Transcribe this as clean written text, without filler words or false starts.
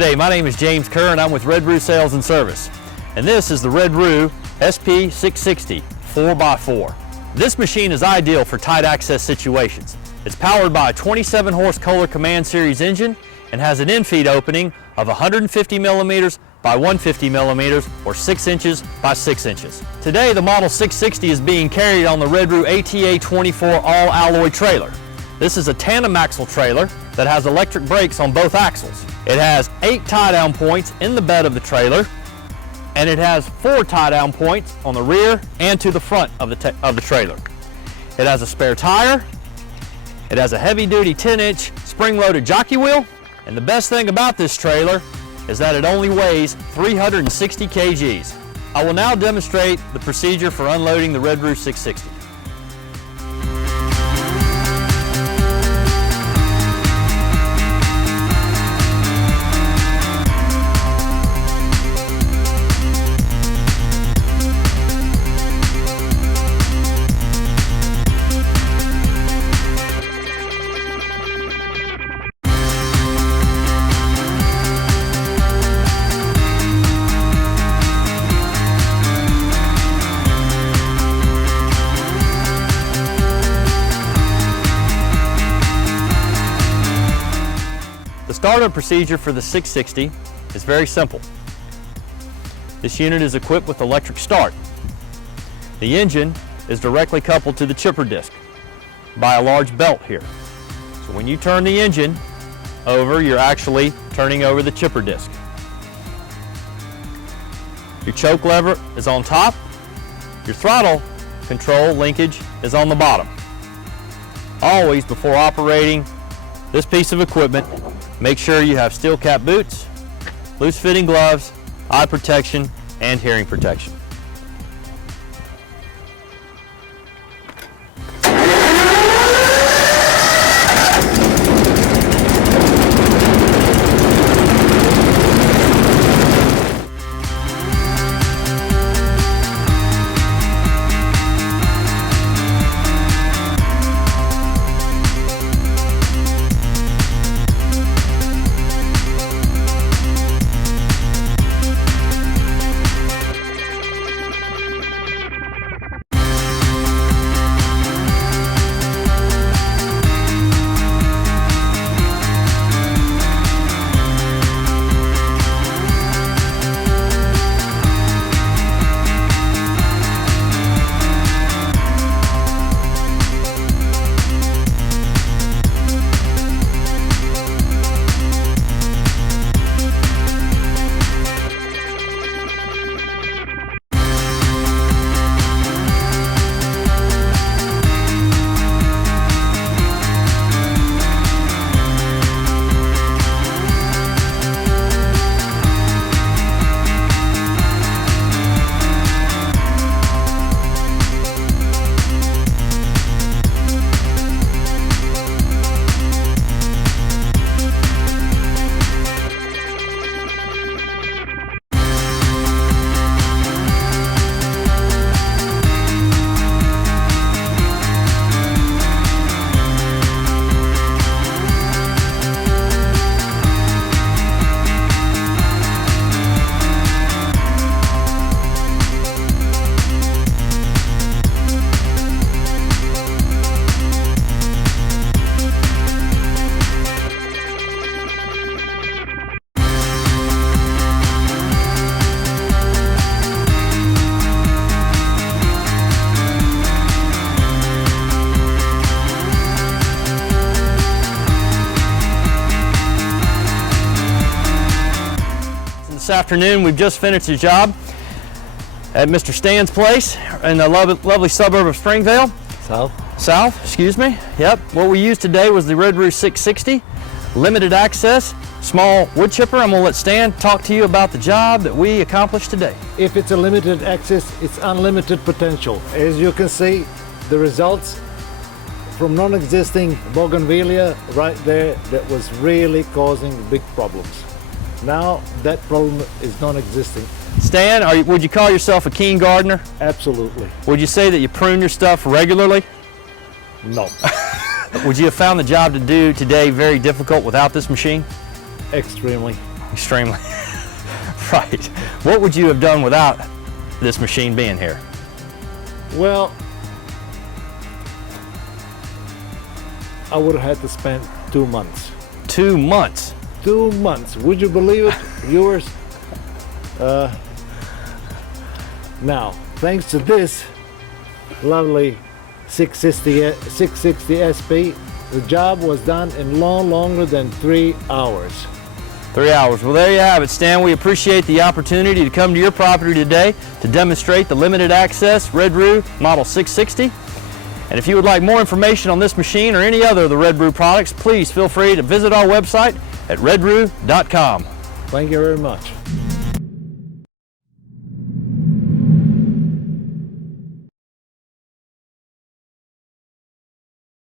G'day, my name is James Kerr and I'm with Red Roo Sales and Service. And this is the Red Roo SP660 4x4. This machine is ideal for tight access situations. It's powered by a 27 horse Kohler Command Series engine and has an infeed opening of 150 millimeters by 150 millimeters or 6 inches by 6 inches. Today the Model 660 is being carried on the Red Roo ATA 24 all-alloy trailer. This is a tandem axle trailer that has electric brakes on both axles. It has 8 tie-down points in the bed of the trailer, and it has 4 tie-down points on the rear and to the front of the trailer. It has a spare tire, it has a heavy-duty 10-inch spring-loaded jockey wheel, and the best thing about this trailer is that it only weighs 360 kgs. I will now demonstrate the procedure for unloading the Red Roo 660. The startup procedure for the 660 is very simple. This unit is equipped with electric start. The engine is directly coupled to the chipper disc by a large belt here. So when you turn the engine over, you're actually turning over the chipper disc. Your choke lever is on top. Your throttle control linkage is on the bottom. Always, before operating this piece of equipment, make sure you have steel cap boots, loose fitting gloves, eye protection, and hearing protection. This afternoon we've just finished a job at Mr. Stan's place in the lovely suburb of Springvale. South, excuse me. Yep, what we used today was the Red Roo 660, limited access, small wood chipper. I'm gonna let Stan talk to you about the job that we accomplished today. If it's a limited access, it's unlimited potential. As you can see, the results from non-existing bougainvillea right there that was really causing big problems. Now that problem is non-existing. Stan, would you call yourself a keen gardener? Absolutely. Would you say that you prune your stuff regularly? No. Would you have found the job to do today very difficult without this machine? Extremely. Extremely. Right. What would you have done without this machine being here? Well, I would have had to spend 2 months. 2 months. 2 months. Would you believe it, viewers? Now, thanks to this lovely 660 SP, the job was done in longer than 3 hours. 3 hours. Well, there you have it, Stan. We appreciate the opportunity to come to your property today to demonstrate the limited access Red Roo Model 660. And if you would like more information on this machine or any other of the Red Roo products, please feel free to visit our website at redroo.com. Thank you very much.